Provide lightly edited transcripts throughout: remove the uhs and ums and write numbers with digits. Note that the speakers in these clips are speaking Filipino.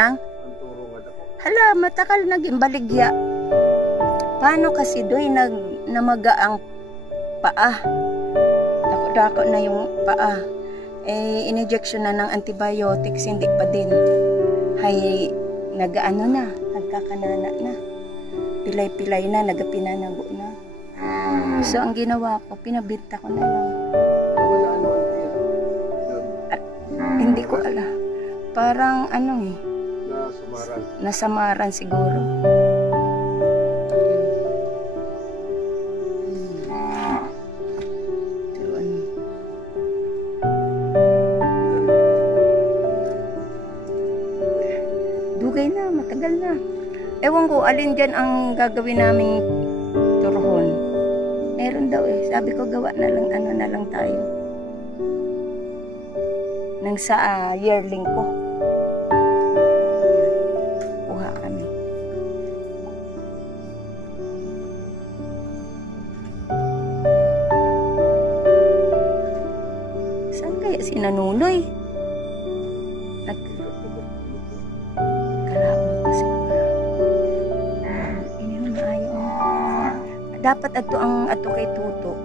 Ang turo nga dako. hala, matakal naging baligya. Paano kasi doy namaga ang paa? Dako-dako na yung paa. In-injection na ng antibiotics, hindi pa din. Hay, nagaano na, nagkakanana na. Pilay-pilay na, nagapinanago na. So, ang ginawa ko, pinabinta ko na lang. Walaan mo Hindi ko alam. Parang ano na sumaran. nasamaran siguro. Dugay na, matagal na. Ewan ko, alin dyan ang gagawin naming turhon. Meron daw eh. Sabi ko, gawa na lang, ano na lang tayo. Nang sa yearling ko. Kuha kami. Saan kaya si Nanunoy? Dapat ato kay Tuto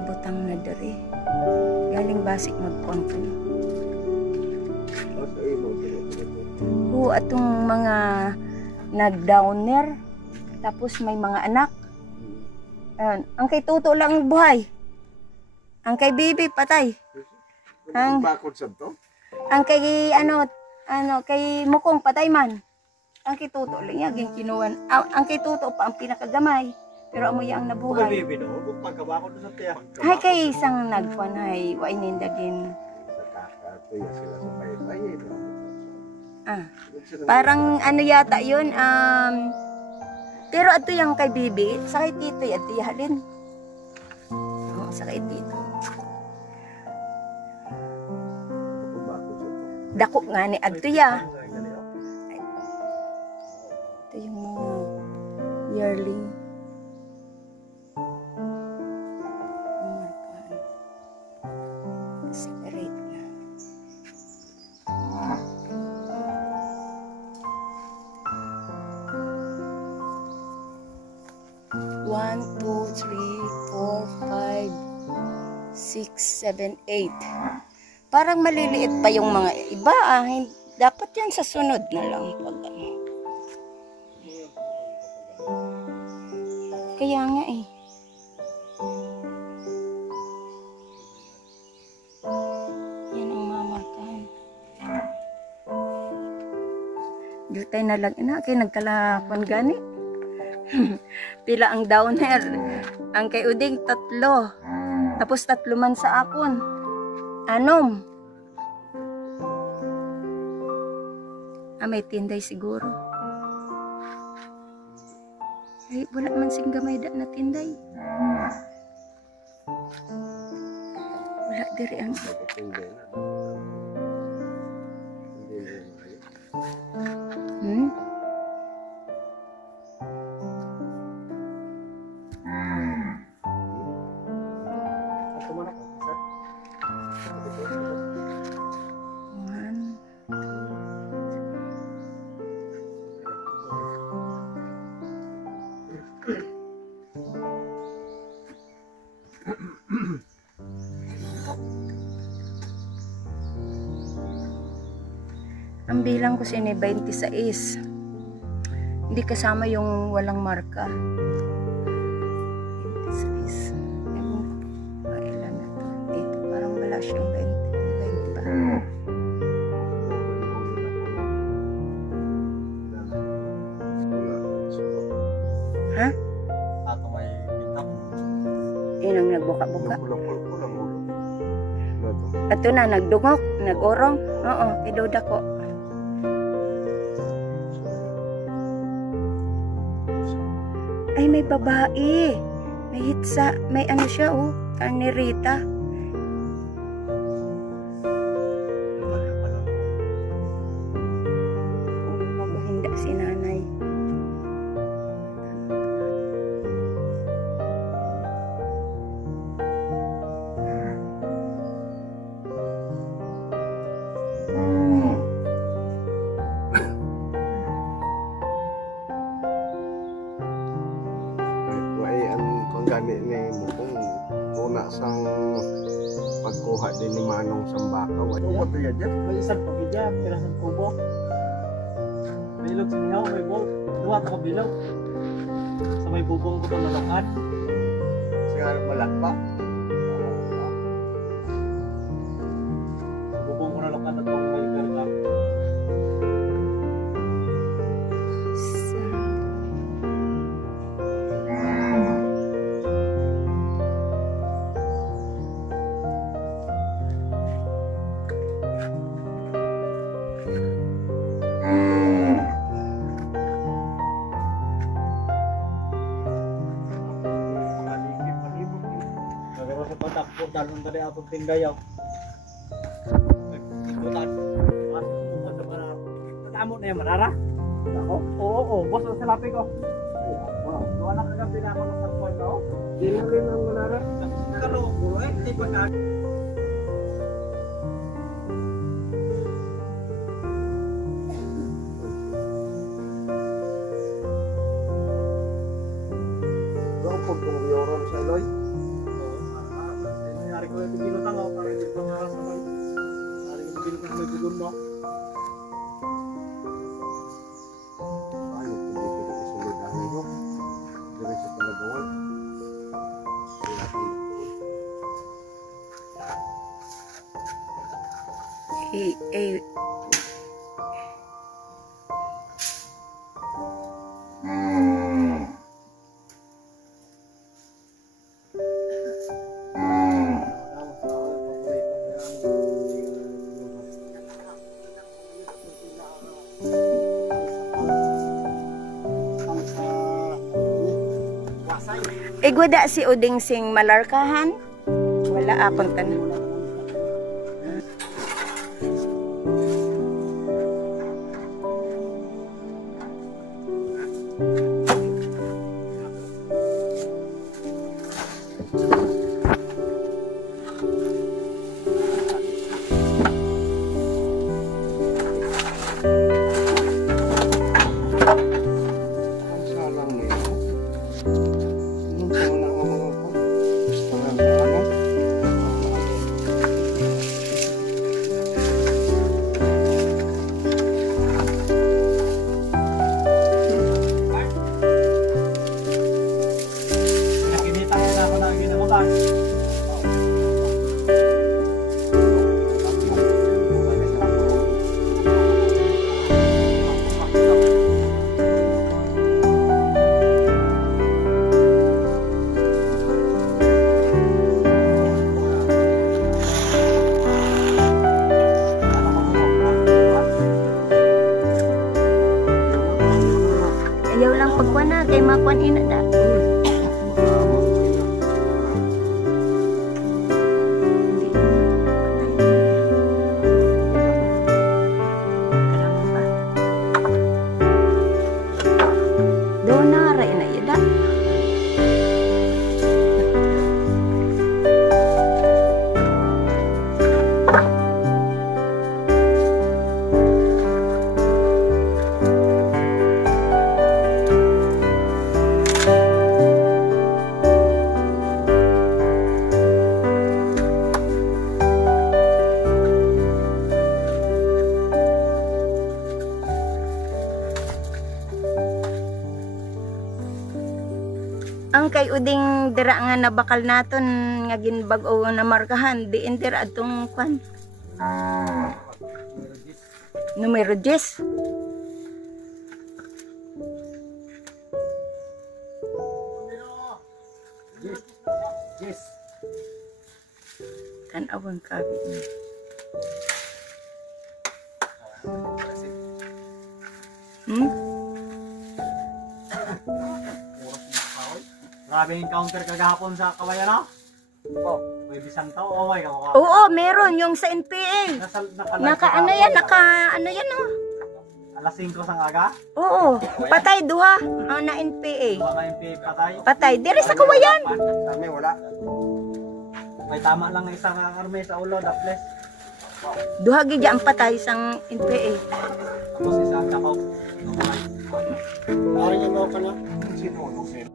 ibutang na dere galing basik magkonto atong mga nag-downer tapos may mga anak ang kay Tuto lang buhay, ang kay Bibi patay, ang kay ano kay Mukong patay man, ang kay Tuto lang yung kinuwan, ang kay Tuto pa ang pinakagamay. Pero amo yang nabuhay. Hay kay isang nagkuan hay wa ininda din. Parang ano yata 'yun pero ato yang kay Bibi, sa kay Tito at tihalin. Oh, sa kay Tito. Dako nga ni adto ya. Ito yung mga yearling. Separate na. One, two, three, 4, 5, 6, 7, 8. Parang maliliit pa yung mga iba dapat yan sa sunod na lang pag ano. Kaya nga eh. Jutay na lang ina kay nagkalakon gani. Pila ang downer. Ang kay Uding 3. Tapos 3 man sa akon. 6. May tinday siguro. Ay wala man sing gamay da na tinday. Wala diri ang ang bilang ko sini 26. Hindi kasama yung walang marka. 26. Ewan ko. Ilan na to. Dito parang wala siyang 20 pa. Ha? Ato may pitak. Yun ang nagbuka-buka. Ato na, nagdungok, nag-orong. Oo, iduda ko. Ay, may babae. May hitsa. May ano siya, oh. Kanirita. Maghinda si nanay. Ubot na yan dyan. May isang pamilya, pirasang kubo. Bilog sa niyaw, may bol. Duwa ka bilog. Sa may bubong ko itong nalokan. Siya malakpa. Bubong ko nalokan at itong may garga. Takbo dalon tadi atong tinggayaw. Ikutan. Mas para tamo na yung manara. Ako? Oo, boss ang salapi ko. Duwa na kagabi na ako ng sakwan ko. Di na rin ang manara. Karo, buro di pagka. Gaupod kong biyoron sa Eloy. Hari ko yung binutang ako para hindi pangalas naman. Hari ko binutang may gugundo. Ay, hindi isulod ang ito. Dari sa Palagawan. Eh, Igwada si Uding sing malarkahan. Wala akong tanong. Ang salang nito. Nung sa mga gusto nga sa ano? Nakinita ko na ako na ginawagan. Ayaw lang pagkuhan na, kay makuhan ina da. Doon na, rin na ida. Ang kay Uding dira nga nabakal naton nga ginbag-o na markahan di dira atong kwan. Numero 10. Yes. Tan-awang kabi niya. Hmm? Grabe yung encounter kagahapon sa kawayan, no? Oh, May bisang tao, oh my God. Oo, meron yung sa NPA. Naka ano yan, naka ano yan oh. Alas 5 sang aga, Oo, patay duha ang na NPA. mga MP patay. Patay diri sa kawayan. sa amin wala. May tama lang ang isang arme sa ulo, daples. Duha gid ang patay sang NPA. Tapos isang takop. Ari niya mo ka na. Sinulog nila.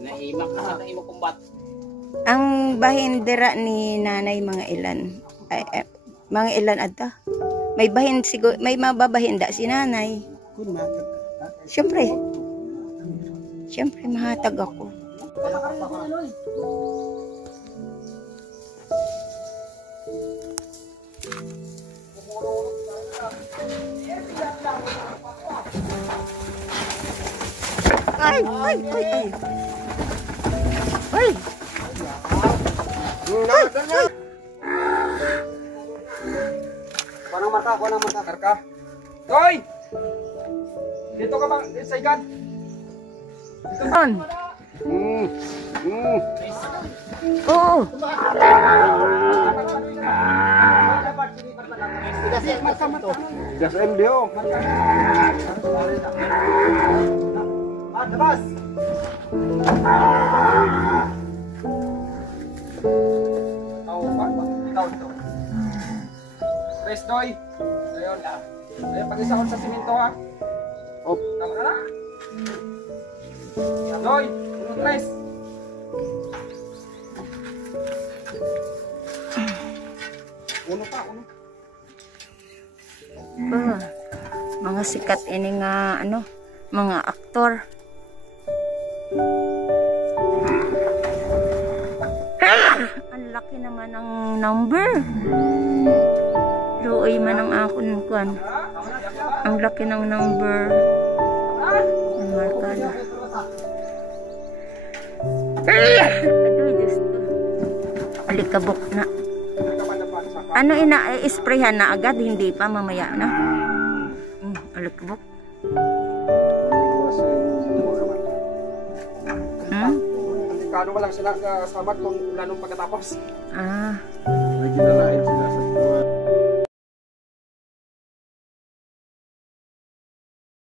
Naimak na sa imo kumbat. Ang bahindera ni nanay mga ilan? Mga ilan adta? May bahin siguro, may mababahinda si nanay. Kung matag. Siyempre. Siyempre mahatag ako. Ay, ay, ay, ay. Ay, Kuanang marka, Karka. Toy! Dito ka bang sa ikan? on. Oo. Gas MBO. Labas! Ikaw ito. Tres, Doy. Ayun. Ayun, pag-isa ko sa simento, ha? Op. Tama na na. Doy, tres. Uno pa, uno. Mga sikat ini nga ano, mga aktor. Ang laki naman ng number. Luoy man ang akon kuan. Ang laki ng number. Ang markado. Aduh, Diyos ko. Alikabok na. Ano ina-sprayhan na agad? Hindi pa, mamaya na. Alikabok. Kano ba lang sila kasamat kung lanong pagkatapos? Ah. May ginalain sila sa